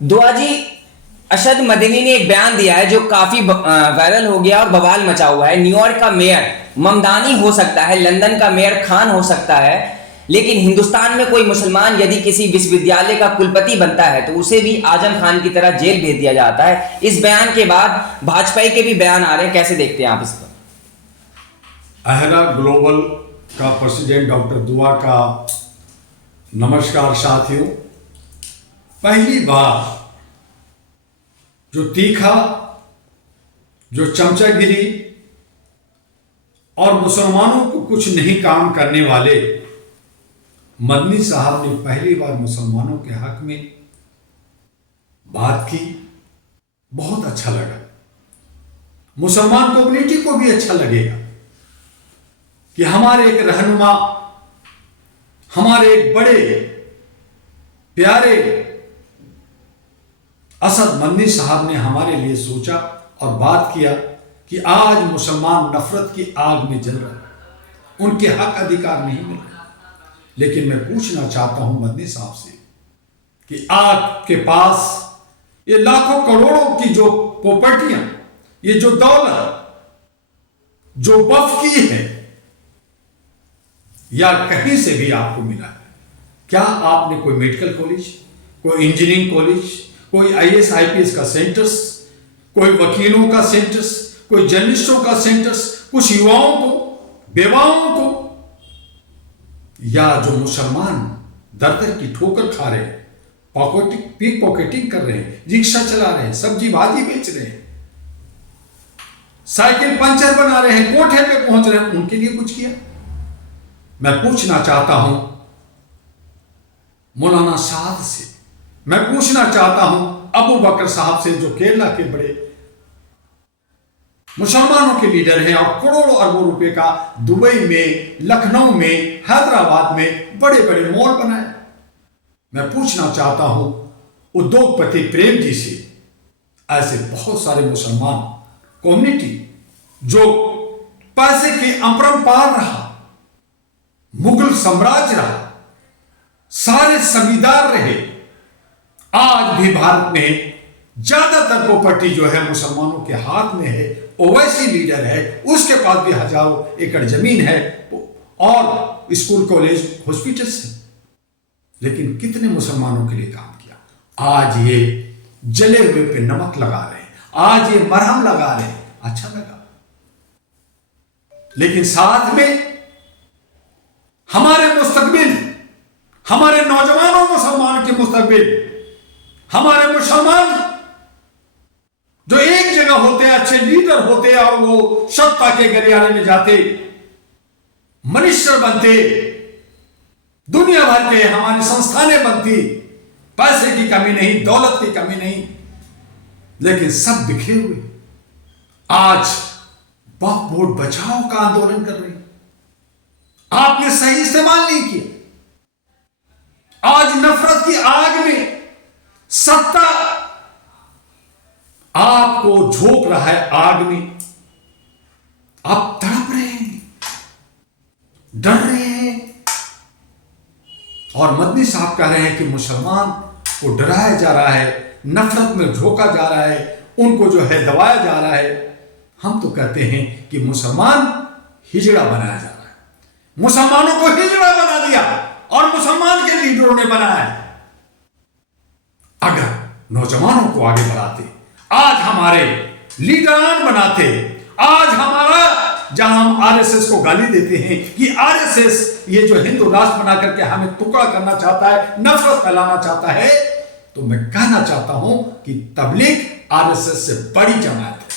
दुआजी अशद मदनी ने एक बयान दिया है जो काफी वायरल हो गया और बवाल मचा हुआ है। न्यूयॉर्क का मेयर ममदानी हो सकता है, लंदन का मेयर खान हो सकता है, लेकिन हिंदुस्तान में कोई मुसलमान यदि किसी विश्वविद्यालय का कुलपति बनता है तो उसे भी आजम खान की तरह जेल भेज दिया जाता है। इस बयान के बाद भाजपा के भी बयान आ रहे हैं, कैसे देखते हैं आप इसको? अहरा ग्लोबल का प्रेसिडेंट डॉक्टर दुआ का नमस्कार साथियों। पहली बार जो तीखा, जो चमचागिरी और मुसलमानों को कुछ नहीं काम करने वाले मदनी साहब ने पहली बार मुसलमानों के हक में बात की। बहुत अच्छा लगा। मुसलमान कम्युनिटी को भी अच्छा लगेगा कि हमारे एक रहनुमा, हमारे एक बड़े प्यारे असद मदनी साहब ने हमारे लिए सोचा और बात किया कि आज मुसलमान नफरत की आग में जल रहे हैं, उनके हक अधिकार नहीं मिल रहे। लेकिन मैं पूछना चाहता हूं मदनी साहब से कि आपके पास ये लाखों करोड़ों की जो प्रॉपर्टियां, ये जो दौलत जो वक्फ की है या कहीं से भी आपको मिला है, क्या आपने कोई मेडिकल कॉलेज, कोई इंजीनियरिंग कॉलेज, कोई आईएएस आईपीएस का सेंटर्स, कोई वकीलों का सेंटर्स, कोई जर्नलिस्टों का सेंटर्स, कुछ युवाओं को, बेवाओं को, या जो मुसलमान दर दर की ठोकर खा रहे हैं, पिक पॉकेटिंग कर रहे हैं, रिक्शा चला रहे हैं, सब्जी भाजी बेच रहे हैं, साइकिल पंचर बना रहे हैं, कोठे पे पहुंच रहे हैं, उनके लिए कुछ किया? मैं पूछना चाहता हूं मौलाना साद से, मैं पूछना चाहता हूं अबू बकर साहब से, जो केरला के बड़े मुसलमानों के लीडर हैं और करोड़ों अरबों रुपए का दुबई में, लखनऊ में, हैदराबाद में बड़े बड़े मॉल बनाए। मैं पूछना चाहता हूं उद्योगपति प्रेम जी से, ऐसे बहुत सारे मुसलमान कम्युनिटी जो पैसे के अपरंपार रहा, मुगल साम्राज्य रहा, सारे जमींदार रहे, आज भी भारत में ज्यादातर प्रॉपर्टी जो है मुसलमानों के हाथ में है। ओवैसी लीडर है, उसके पास भी हजारों एकड़ जमीन है और स्कूल कॉलेज हॉस्पिटल्स है, लेकिन कितने मुसलमानों के लिए काम किया? आज ये जले हुए पे नमक लगा रहे हैं, आज ये मरहम लगा रहे हैं, अच्छा लगा। लेकिन साथ में हमारे मुस्तकबिल, हमारे नौजवानों मुसलमान के मुस्तकबिल, हमारे मुसलमान जो एक जगह होते, अच्छे लीडर होते और वो सत्ता के गरियाने में जाते, मिनिस्टर बनते, दुनिया भर के हमारी संस्थानें बनती, पैसे की कमी नहीं, दौलत की कमी नहीं, लेकिन सब बिखरे हुए आज वक्फ बोर्ड बचाओ का आंदोलन कर रहे हैं। आपने सही इस्तेमाल नहीं किया। आज नफरत की आग में सत्ता आपको झोंक रहा है, आग में आप तड़प रहे हैं, डर रहे हैं। और मदनी साहब कह रहे हैं कि मुसलमान को डराया जा रहा है, नफरत में झोंका जा रहा है, उनको जो है दबाया जा रहा है। हम तो कहते हैं कि मुसलमान हिजड़ा बनाया जा रहा है, मुसलमानों को हिजड़ा बना दिया और मुसलमान के लीडरों ने बनाया। अगर नौजवानों को आगे बढ़ाते, आज हमारे लीडरान बनाते, आज हमारा, जहां हम आरएसएस को गाली देते हैं कि आरएसएस ये जो हिंदू राष्ट्र बना करके हमें टुकड़ा करना चाहता है, नफरत फैलाना चाहता है, तो मैं कहना चाहता हूं कि तबलीग आरएसएस से बड़ी जमात है,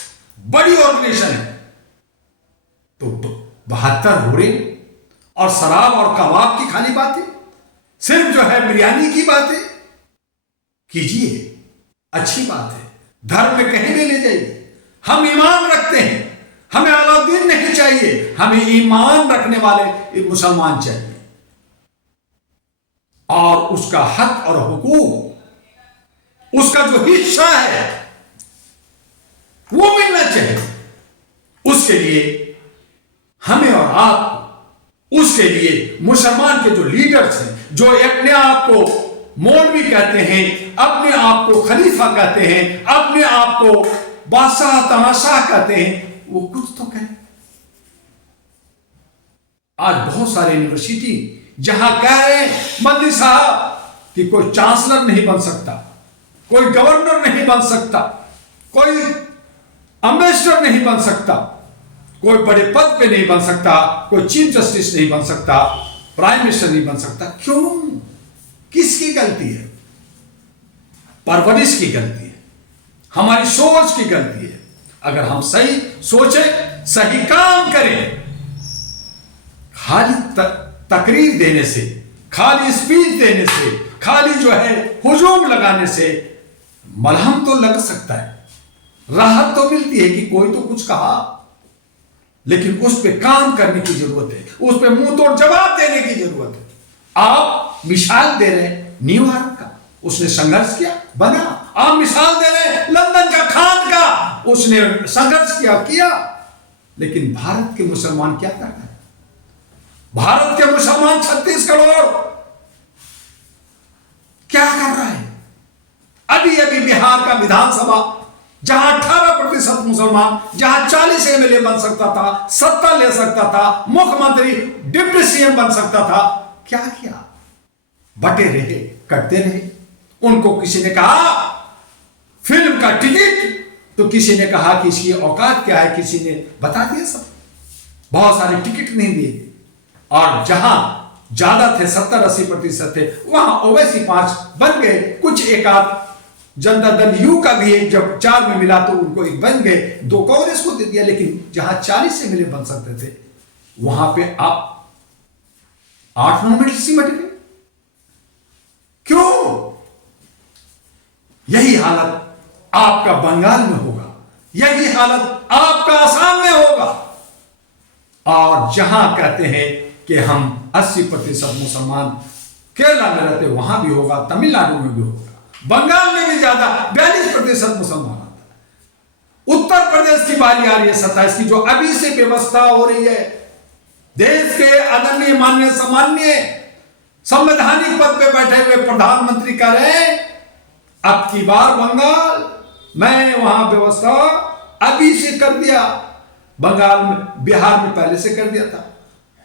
बड़ी ऑर्गेनाइजेशन है। तो 72 होरे और शराब और कबाब की खाली बातें, सिर्फ जो है बिरयानी की बातें कीजिए, अच्छी बात है, धर्म में कहीं भी ले जाइए। हम ईमान रखते हैं, हमें अलाउद्दीन नहीं चाहिए, हमें ईमान रखने वाले मुसलमान चाहिए और उसका हक और हुकूक, उसका जो हिस्सा है वो मिलना चाहिए। उसके लिए हमें और आप, उसके लिए मुसलमान के जो लीडर्स हैं, जो अपने आप को मौलवी कहते हैं, अपने आप को खलीफा कहते हैं, अपने आप को बादशाह तमाशाह कहते हैं, वो कुछ तो कहें। आज बहुत सारे यूनिवर्सिटी जहां कह रहे हैं मंत्री साहब कि कोई चांसलर नहीं बन सकता, कोई गवर्नर नहीं बन सकता, कोई एम्बेसडर नहीं बन सकता, कोई बड़े पद पे नहीं बन सकता, कोई चीफ जस्टिस नहीं बन सकता, प्राइम मिनिस्टर नहीं बन सकता। क्यों? किसकी गलती है? परवरिश की गलती है, हमारी सोच की गलती है। अगर हम सही सोचें, सही काम करें, खाली तकरीर देने से, खाली स्पीच देने से, खाली जो है हुजूम लगाने से मलहम तो लग सकता है, राहत तो मिलती है कि कोई तो कुछ कहा, लेकिन उस पे काम करने की जरूरत है, उस पे मुंह तोड़ जवाब देने की जरूरत है। आप मिसाल दे रहे हैं न्यूयॉर्क का, उसने संघर्ष किया, बना। आप मिसाल दे रहे हैं लंदन का, खान का, उसने संघर्ष किया, लेकिन भारत के मुसलमान क्या कर रहे हैं? भारत के मुसलमान 36 करोड़ क्या कर रहा है? अभी अभी बिहार का विधानसभा, जहां 18% मुसलमान, जहां 40 एमएलए बन सकता था, सत्ता ले सकता था, मुख्यमंत्री डिप्टी सीएम बन सकता था, क्या किया? बटे रहे, कटते रहे। उनको किसी ने कहा फिल्म का टिकट, तो किसी ने कहा कि इसकी औकात क्या है, किसी ने बता दिया सब। बहुत सारे टिकट नहीं दिए, और जहां ज्यादा थे 70-80% थे, वहां ओवैसी 5 बन गए। कुछ एक आध जनता दल यू का भी एक जब 4 में मिला तो उनको एक बन गए, 2 कांग्रेस को दे दिया। लेकिन जहां 40 से मिले बन सकते थे, वहां पे आप 8-9 मिनट सिमट गए। क्यों? यही हालत आपका बंगाल में होगा, यही हालत आपका आसाम में होगा। और जहां कहते हैं कि हम 80% मुसलमान केरला में रहते, वहां भी होगा, तमिलनाडु में भी होगा, बंगाल में भी ज्यादा 42% मुसलमान आता है। उत्तर प्रदेश की बारी आ रही है 27 की, जो अभी से व्यवस्था हो रही है। देश के आदरणीय माननीय सामान्य संवैधानिक पद पे बैठे हुए प्रधानमंत्री कह रहे हैं अब की बार बंगाल, मैं वहां व्यवस्था अभी से कर दिया। बंगाल में, बिहार में पहले से कर दिया था,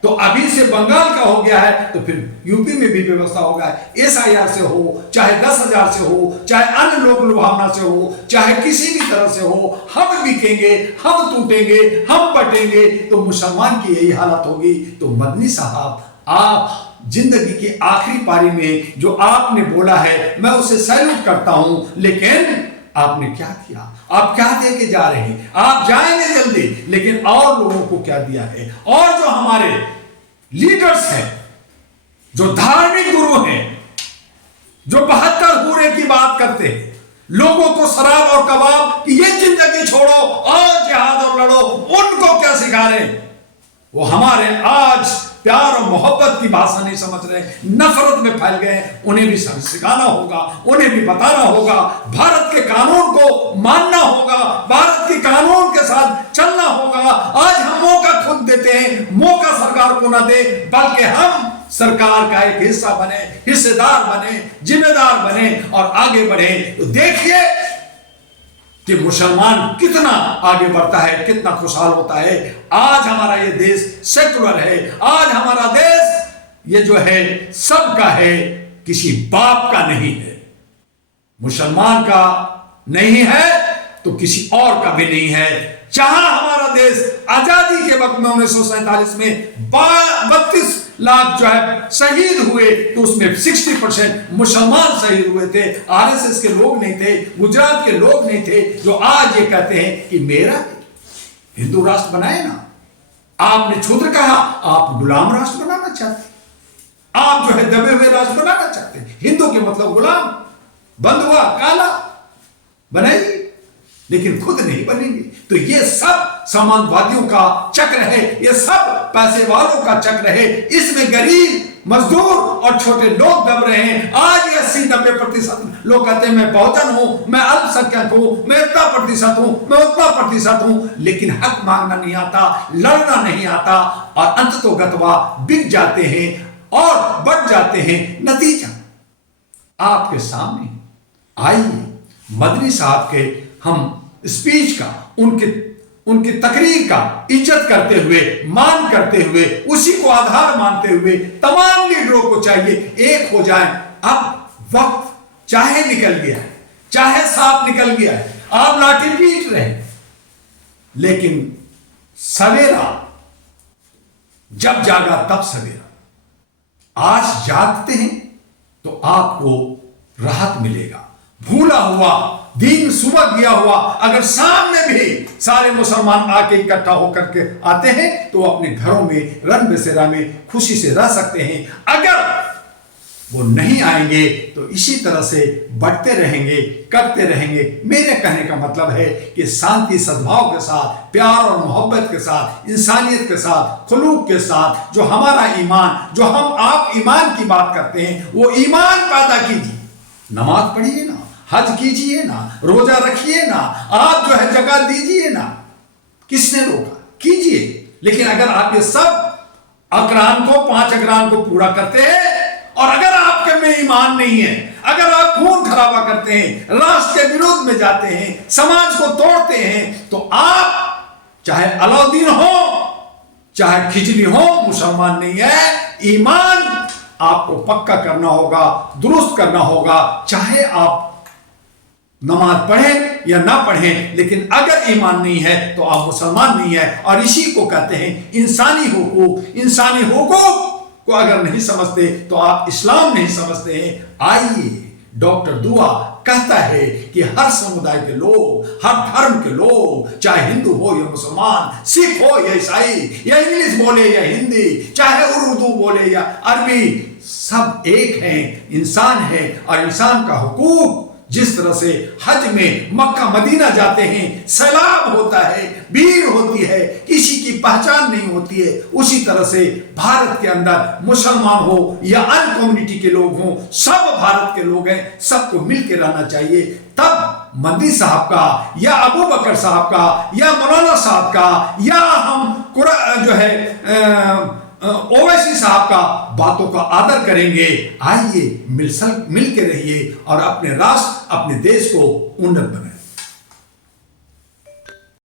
तो अभी से बंगाल का हो गया है, तो फिर यूपी में भी व्यवस्था होगा। SIR से हो, चाहे 10,000 से हो, चाहे अन्य लोक लुभावना से हो, चाहे किसी भी तरह से हो, हम बिकेंगे, हम टूटेंगे, हम बटेंगे, तो मुसलमान की यही हालत होगी। तो मदनी साहब, आप जिंदगी की आखिरी पारी में जो आपने बोला है, मैं उसे सैल्यूट करता हूं, लेकिन आपने क्या किया? आप क्या दे के जा रहे हैं? आप जाएंगे जल्दी, लेकिन और लोगों को क्या दिया है? और जो हमारे लीडर्स हैं, जो धार्मिक गुरु हैं, जो 72 हूरे की बात करते हैं, लोगों को शराब और कबाब की ये जिंदगी छोड़ो और जिहाद और लड़ो, उनको क्या सिखा रहे हैं? वो हमारे आज प्यार और मोहब्बत की भाषा नहीं समझ रहे, नफरत में फैल गए। उन्हें भी सिखाना होगा, उन्हें भी बताना होगा, भारत के कानून को मानना होगा, भारत के कानून के साथ चलना होगा। आज हम मौका खुद देते हैं, मौका सरकार को ना दे, बल्कि हम सरकार का एक हिस्सा बने, हिस्सेदार बने, जिम्मेदार बने और आगे बढ़े। तो देखिए कि मुसलमान कितना आगे बढ़ता है, कितना खुशहाल होता है। आज हमारा ये देश सेकुलर है, आज हमारा देश ये जो है सबका है, किसी बाप का नहीं है। मुसलमान का नहीं है तो किसी और का भी नहीं है। जहां हमारा देश आजादी के वक्त में 1947 में 32 लाख जो है शहीद हुए, तो उसमें 60% मुसलमान शहीद हुए थे। RSS के लोग नहीं थे, गुजरात के लोग नहीं थे, जो आज ये कहते हैं कि मेरा हिंदू राष्ट्र बनाए ना। आपने क्षुद्र कहा, आप गुलाम राष्ट्र बनाना चाहते, आप जो है दबे हुए राष्ट्र बनाना चाहते हैं। हिंदू के मतलब गुलाम, बंधुआ, काला बनाइए, लेकिन खुद नहीं बनेंगे। तो ये सब समाजवादियों का चक्र है, ये सब पैसे वालों का चक्र है। इसमें गरीब, मजदूर और छोटे लोग दब रहे हैं। आज 80-90% लोग कहते हैं मैं बहुजन हूं, मैं अल्पसंख्यक हूं, मैं इतना प्रतिशत हूं, मैं उतना प्रतिशत हूं, लेकिन हक मांगना नहीं आता, लड़ना नहीं आता, और अंततोगत्वा बिक जाते हैं और बढ़ जाते हैं। नतीजा आपके सामने। आइए मदनी साहब के हम स्पीच का, उनकी तकरीर का इज्जत करते हुए, मान करते हुए, उसी को आधार मानते हुए तमाम लीडरों को चाहिए एक हो जाएं। अब वक्त चाहे निकल गया है, चाहे सांप निकल गया है, आप लाठी पीट रहे हैं, लेकिन सवेरा जब जागा तब सवेरा। आज जागते हैं तो आपको राहत मिलेगा। भूला हुआ दिन सुबह गया हुआ अगर सामने भी सारे मुसलमान आके इकट्ठा होकर के आते हैं तो अपने घरों में रंग बसेरा में खुशी से रह सकते हैं। अगर वो नहीं आएंगे तो इसी तरह से बढ़ते रहेंगे, करते रहेंगे। मेरे कहने का मतलब है कि शांति सद्भाव के साथ, प्यार और मोहब्बत के साथ, इंसानियत के साथ, खुलूक के साथ, जो हमारा ईमान, जो हम आप ईमान की बात करते हैं, वो ईमान पैदा कीजिए। नमाज पढ़िए ना, हज कीजिए ना, रोजा रखिए ना, आप जो है ज़कात दीजिए ना, किसने रोका? कीजिए। लेकिन अगर आप ये सब अकरान को, 5 अकरान को पूरा करते हैं और अगर आपके में ईमान नहीं है, अगर आप खून खराबा करते हैं, राष्ट्र के विरोध में जाते हैं, समाज को तोड़ते हैं, तो आप चाहे अलाउद्दीन हो, चाहे खिजली हो, मुसलमान नहीं है। ईमान आपको पक्का करना होगा, दुरुस्त करना होगा, चाहे आप नमाज पढ़ें या ना पढ़ें, लेकिन अगर ईमान नहीं है तो आप मुसलमान नहीं है। और इसी को कहते हैं इंसानी हुकूक। इंसानी हुकूक को अगर नहीं समझते तो आप इस्लाम नहीं समझते हैं। आइए, डॉक्टर दुआ कहता है कि हर समुदाय के लोग, हर धर्म के लोग, चाहे हिंदू हो या मुसलमान, सिख हो या ईसाई, या इंग्लिश बोले या हिंदी, चाहे उर्दू बोले या अरबी, सब एक हैं, इंसान है। और इंसान का हुकूक, जिस तरह से हज में मक्का मदीना जाते हैं, सैलाब होता है, भीड़ होती है, किसी की पहचान नहीं होती है, उसी तरह से भारत के अंदर मुसलमान हो या अन्य कम्युनिटी के लोग हों, सब भारत के लोग हैं, सबको मिलकर रहना चाहिए। तब मदनी साहब का या अबू बकर साहब का या मौलाना साहब का या हम जो है ओवैसी साहब का बातों का आदर करेंगे। आइए मिल के रहिए और अपने राष्ट्र, अपने देश को उन्नत बनाएं।